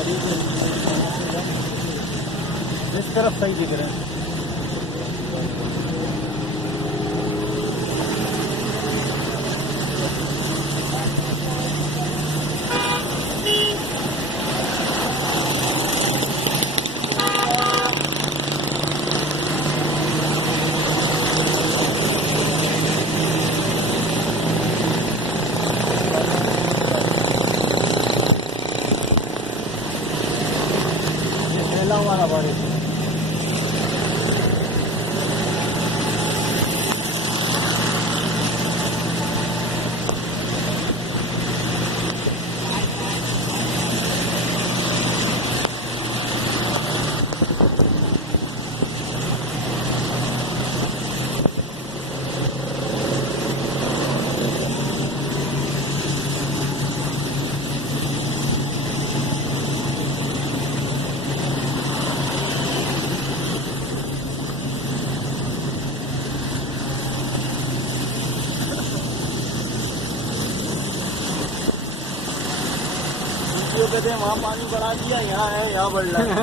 गाड़ी इस तरफ सही दिख रहे हैं। हमारा बारिश कहते हैं वहाँ पानी बढ़ा दिया, यहाँ है यहाँ बढ़ रहा है।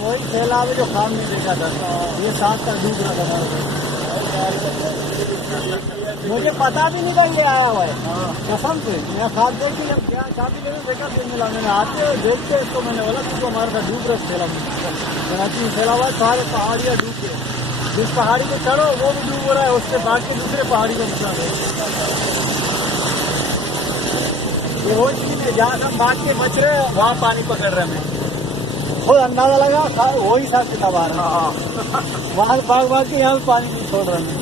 वही फैलावे जो काम नहीं देखा था, ये साथ का डूब रहा था। मुझे पता भी नहीं कहीं आया हुआ है कसम से। मैं खाद देखी जब क्या चाबी लेने देखा फिर मिला, मैंने आते देखते इसको मैंने बोला तुमको हमारे साथ डूब रहा फैला फैला हुआ सारे पहाड़ियाँ डूब के, जिस पहाड़ी पे चढ़ो वो भी डूब रहा है, उसके बाद के दूसरे पहाड़ी को नुकसान है। ये वो चीज है जहाँ हम भाग के बच रहे हैं वहाँ पानी पकड़ रहे हैं। खुद अंदाजा लगा वही हिसाब किताब आ रहा है। वहाँ भाग भाग के यहाँ पानी नहीं छोड़ रहे हैं।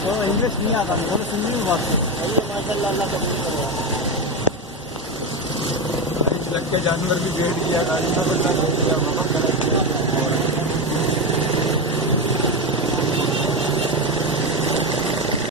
तो इंग्लिश नहीं आता, थोड़ा हिंदी में बात करो। माशाल्लाह अल्लाह का नहीं करवा लग के जानवर भी भेड़ किया, गाड़ी में